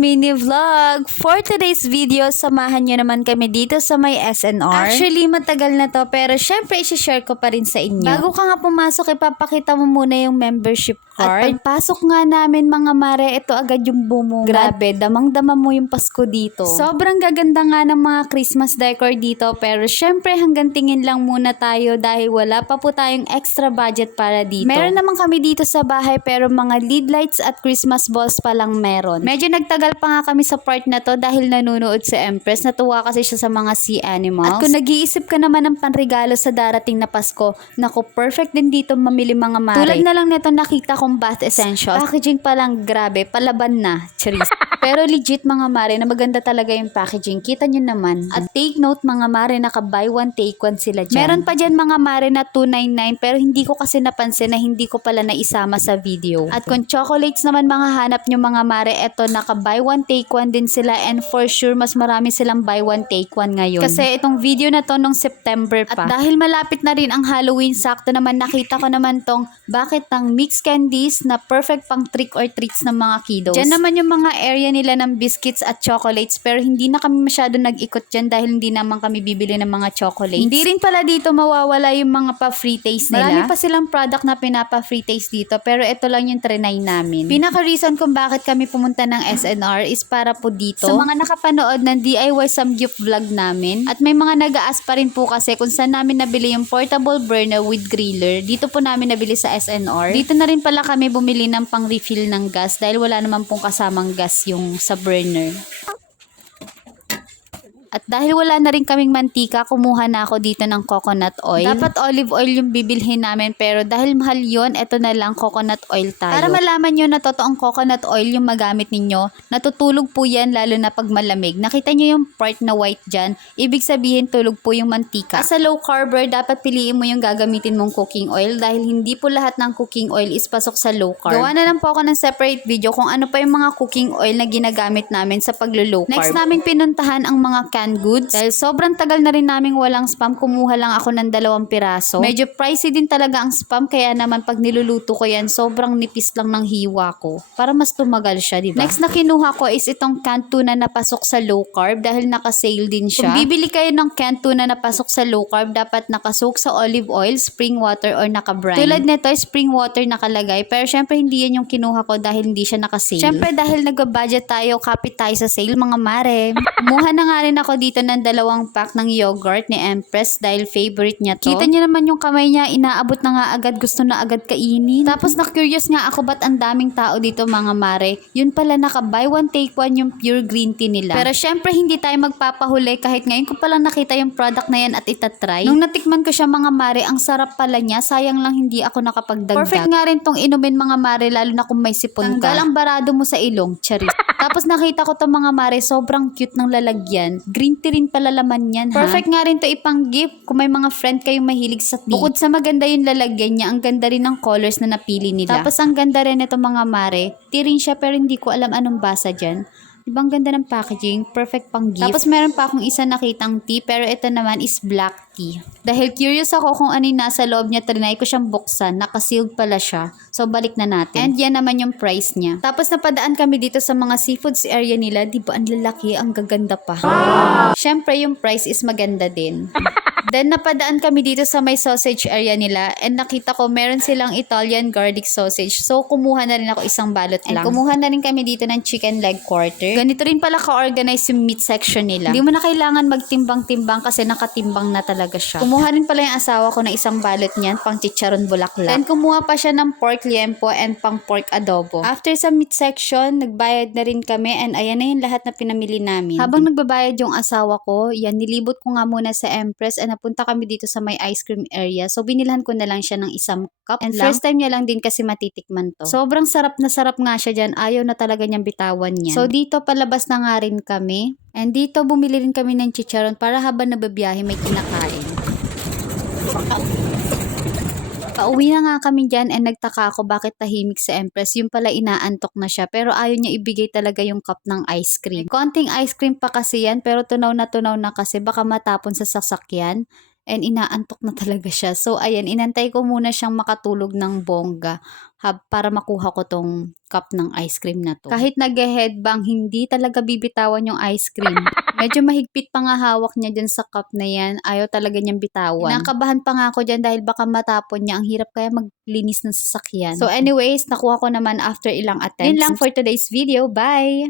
mini vlog! For today's video, samahan nyo naman kami dito sa may SNR. Actually, matagal na to pero syempre isi-share ko pa rin sa inyo. Bago ka nga pumasok, ipapakita mo muna yung membership card. At pagpasok nga namin mga mare, ito agad yung bumunga. Grabe, damang-dama mo yung Pasko dito. Sobrang gaganda nga ng mga Christmas decor dito pero syempre hanggang tingin lang muna tayo dahil wala pa po tayong extra budget para dito. Meron naman kami dito sa bahay pero mga lead lights at Christmas balls pa lang meron. Medyo nagtagal pa nga kami sa part na to dahil nanonood sa Empress. Natuwa kasi siya sa mga sea animals. At kung nag-iisip ka naman ng panregalo sa darating na Pasko, naku, perfect din dito mamili mga mare. Tulad na lang nito nakita kong bath essentials. Packaging pa lang, grabe, palaban na. Charis. Pero legit mga mare na maganda talaga yung packaging. Kita nyo naman. At take note mga mare, naka buy one take one sila dyan. Meron pa dyan mga mare na 299 pero hindi ko kasi napansin na hindi ko pala naisama sa video. At kung chocolates naman mga hanap nyo mga mare, eto naka buy one take one din sila and for sure mas marami silang buy one take one ngayon. Kasi itong video na to nung September pa. At dahil malapit na rin ang Halloween, sakto naman nakita ko naman tong bakit ng mixed candies na perfect pang trick or treats ng mga kiddos. Dyan naman yung mga area nila ng biscuits at chocolates pero hindi na kami masyado nag-ikot dyan dahil hindi naman kami bibili ng mga chocolates. Hindi rin pala dito mawawala yung mga pa-free taste nila. Marami pa silang product na pinapa-free taste dito pero ito lang yung trinay namin. Pinaka-reason kung bakit kami pumunta ng SNR is para po dito sa mga nakapanood ng DIY Samgyup vlog namin. At may mga nag-aas pa rin po kasi kung saan namin nabili yung portable burner with griller. Dito po namin nabili sa SNR. Dito na rin pala kami bumili ng pang-refill ng gas dahil wala naman pong kasamang gas yung sa burner. At dahil wala na rin kaming mantika, kumuha na ako dito ng coconut oil. Dapat olive oil yung bibilhin namin pero dahil mahal yon, eto na lang coconut oil tayo. Para malaman nyo na totoong coconut oil yung magamit ninyo, natutulog po yan lalo na pag malamig. Nakita nyo yung part na white dyan, ibig sabihin tulog po yung mantika. As a low carber, dapat piliin mo yung gagamitin mong cooking oil dahil hindi po lahat ng cooking oil is pasok sa low carb. Gawa na lang po ako ng separate video kung ano pa yung mga cooking oil na ginagamit namin sa paglo-low carb. Next namin pinuntahan ang mga canned goods. Dahil sobrang tagal na rin naming walang spam, kumuha lang ako ng 2 piraso. Medyo pricey din talaga ang spam kaya naman pag niluluto ko yan, sobrang nipis lang ng hiwa ko. Para mas tumagal siya, diba? Next na kinuha ko is itong canned tuna na pasok sa low carb dahil naka-sale din siya. Kung bibili kayo ng canned tuna na pasok sa low carb, dapat nakasoak sa olive oil, spring water, or naka-brine. Tulad nito, spring water nakalagay. Pero syempre hindi yan yung kinuha ko dahil hindi siya naka-sale. Syempre dahil nag-budget tayo, kapit tayo sa sale mga mare. Kumuha na nga rin ako dito ng 2 pack ng yogurt ni Empress dahil favorite niya to. Kita niyo naman yung kamay niya, inaabot na nga agad, gusto na agad kainin. Tapos na-curious nga ako ba't ang daming tao dito mga mare. Yun pala naka buy one take one yung pure green tea nila. Pero syempre hindi tayo magpapahuli kahit ngayon ko palang nakita yung product na yan at itatry. Nung natikman ko siya mga mare, ang sarap pala niya. Sayang lang hindi ako nakapagdagdag. Perfect nga rin tong inumin mga mare lalo na kung may sipon ka. Tanggal ang barado mo sa ilong. Charis. Tapos nakita ko to mga mare, sobrang cute ng lalagyan. Green tea rin pala laman yan, ha? Perfect nga rin to ipang gift kung may mga friend kayong mahilig sa tea. Bukod sa maganda yung lalagyan niya, ang ganda rin ng colors na napili nila. Tapos ang ganda rin ito mga mare. Tea rin siya pero hindi ko alam anong basa dyan. Ibang ganda ng packaging, perfect pang gift. Tapos meron pa akong isa nakitang tea pero ito naman is black tea. Dahil curious ako kung ano yung nasa loob niya, trinay ko siyang buksan, nakasealed pala siya. So balik na natin. And yan naman yung price niya. Tapos napadaan kami dito sa mga seafoods area nila, di ba ang lalaki, ang gaganda pa. Syempre yung price is maganda din. Then napadaan kami dito sa may sausage area nila and nakita ko meron silang Italian garlic sausage. So kumuha na rin ako isang balot lang. And kumuha na rin kami dito ng chicken leg quarter. Ganito rin pala ka-organize yung meat section nila. Hindi mo na kailangan magtimbang-timbang kasi nakatimbang na talaga siya. Kumuha rin pala yung asawa ko ng isang balot niyan pang chicharon bulaklak. Then kumuha pa siya ng pork liempo and pang pork adobo. After sa meat section, nagbayad na rin kami and ayan na yung lahat na pinamili namin. Habang nagbabayad yung asawa ko, yan nilibot ko nga muna sa Empress and napunta kami dito sa may ice cream area. So binilhan ko na lang siya ng isang cup. And first time niya lang din kasi matitikman to. Sobrang sarap na sarap nga siya dyan. Ayaw na talaga niyang bitawan niya. So dito palabas na nga rin kami. And dito bumili rin kami ng chicharon para habang nababiyahe may kinakain. Pauwi na nga kami dyan and nagtaka ako bakit tahimik sa Empress. Yung pala inaantok na siya pero ayaw niya ibigay talaga yung cup ng ice cream. Konting ice cream pa kasi yan pero tunaw na kasi baka matapon sa sasakyan. and inaantok na talaga siya. So ayan, inantay ko muna siyang makatulog ng bongga para makuha ko tong cup ng ice cream na to. Kahit nag-headbang, hindi talaga bibitawan yung ice cream. Medyo mahigpit pa nga hawak niya dyan sa cup na yan. Ayaw talaga niyang bitawan. Nakabahan pa nga ako dyan dahil baka matapon niya. Ang hirap kaya maglinis ng sasakyan. So anyways, nakuha ko naman after ilang attempts. Yun lang for today's video. Bye!